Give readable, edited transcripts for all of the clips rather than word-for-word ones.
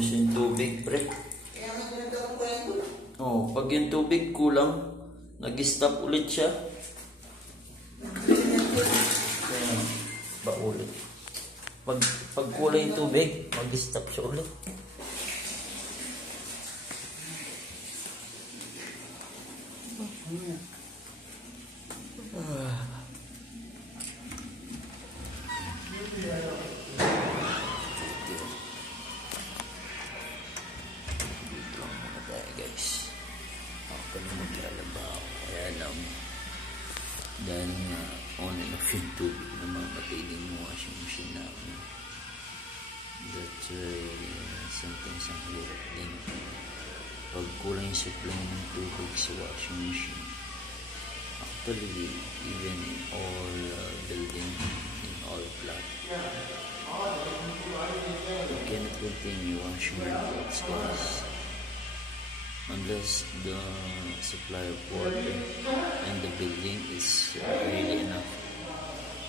Ubos yung tubig, pre. Kaya nga ginagawa ko yan. Oh, pag yung tubig kulang, nag-stop ulit siya. Kaya, ba ulit? Pag kulang yung tubig, mag-stop siya ulit. Dahil nga on and off yung tubig na mamatay din yung washing machine namin. That's why sometimes ang hirap din pag kulang yung supply ng tubig sa washing machine. Actually, even in all building, in all flat, you cannot continue washing your clothes guys unless the supply of water and the building is really enough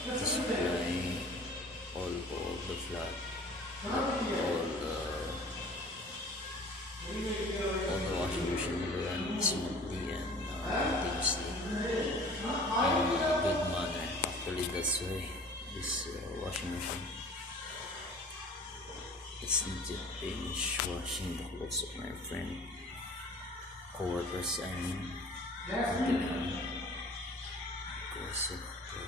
to supply all the flat, all the washing machine run smoothly and continuously in a good manner. Actually, that's why this washing machine is not yet finished washing the clothes of my friend. Co-workers, I mean, because of the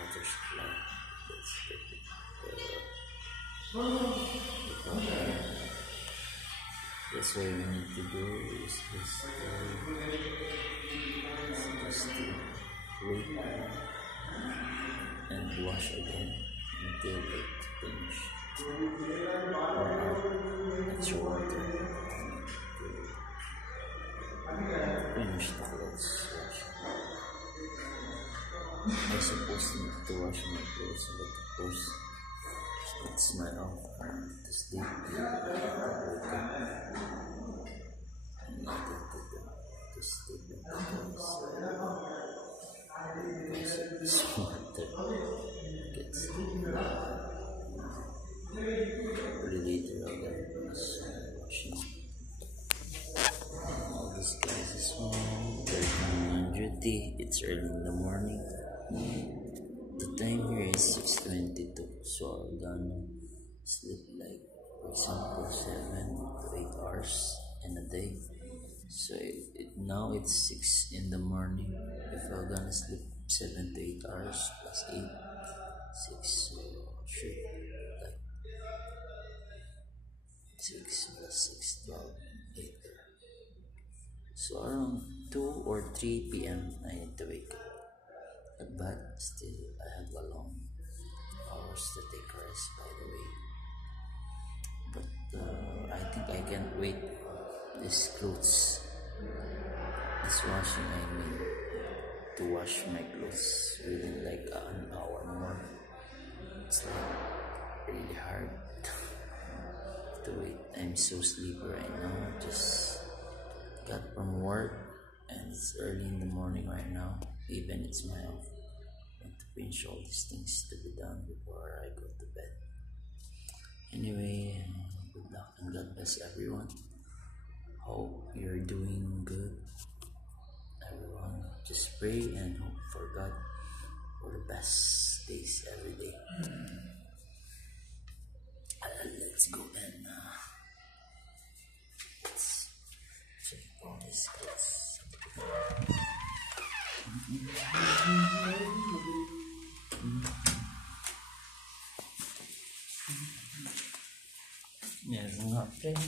water supply. That's that's what we need to do is just to wait and wash again until it's finished. Extra water. Finish the clothes washing. I supposed not to wash my clothes, but of course it's my off time to sleep and nothing to sleep because it's water gets really later I'll get washing. This guys is small, there's no one on duty, it's early in the morning. The time here is 6:22, so I'm gonna sleep like, for example, 7 to 8 hours in a day. So now it's 6 in the morning. If I'm gonna sleep 7 to 8 hours plus 8, 6, so should like 6 plus 6, 12, 8. So around 2 or 3 p.m. I need to wake up. But still I have a long hours to take rest by the way. But I think I can't wait this clothes. This washing I mean to wash my clothes within like an hour more. It's like really hard to wait. I'm so sleepy right now. Just got from work and it's early in the morning right now. Even it's my off. I want to finish all these things to be done before I go to bed. Anyway, good luck and God bless everyone. Hope you're doing good. Everyone, just pray and hope for God for the best days every day. Let's go and let's check all these clothes. Yes, nga, friend.